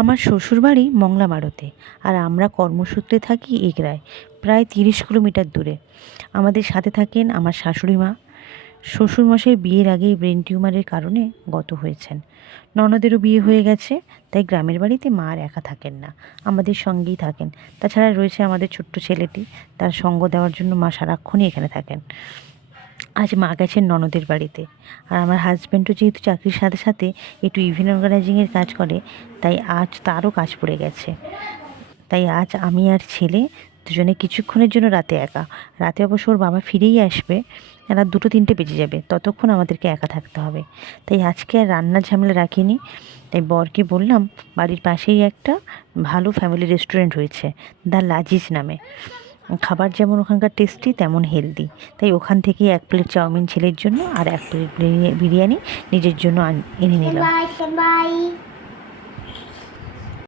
আমার শ্বশুরবাড়ি মংলামারতে, আর আমরা কর্মসূত্রে থাকি এগরায়, প্রায় 30 কিলোমিটার দূরে। আমাদের সাথে থাকেন আমার শাশুড়ি মা। শ্বশুরমশাই বিয়ের আগেই ব্রেন টিউমারের কারণে গত হয়েছেন। ননদেরও বিয়ে হয়ে গেছে, তাই গ্রামের বাড়িতে মা আর একা থাকেন না, আমাদের সঙ্গেই থাকেন। তাছাড়া রয়েছে আমাদের ছোট্ট ছেলেটি, তার সঙ্গ দেওয়ার জন্য মা সারাক্ষণই এখানে থাকেন। আজ মা গেছেন ননদের বাড়িতে, আর আমার হাজব্যান্ডও যেহেতু চাকরির সাথে সাথে একটু ইভেন্ট অর্গানাইজিংয়ের কাজ করে, তাই আজ তারও কাজ পড়ে গেছে। তাই আজ আমি আর ছেলে দুজনে কিছুক্ষণের জন্য রাতে একা। রাতে অবশ্য ওর বাবা ফিরেই আসবে, রাত 2-3টে বেজে যাবে, ততক্ষণ আমাদেরকে একা থাকতে হবে। তাই আজকে আর রান্নার ঝামেলা রাখিনি। তাই বরকে বললাম, বাড়ির পাশেই একটা ভালো ফ্যামিলি রেস্টুরেন্ট হয়েছে, দ্য লাজিজ নামে। খাবার যেমন ওখানকার টেস্টি, তেমন হেলদি। তাই ওখান থেকেই 1 প্লেট চাউমিন ছেলের জন্য আর 1 প্লেট বিরিয়ানি নিজের জন্য এনে নিলাম।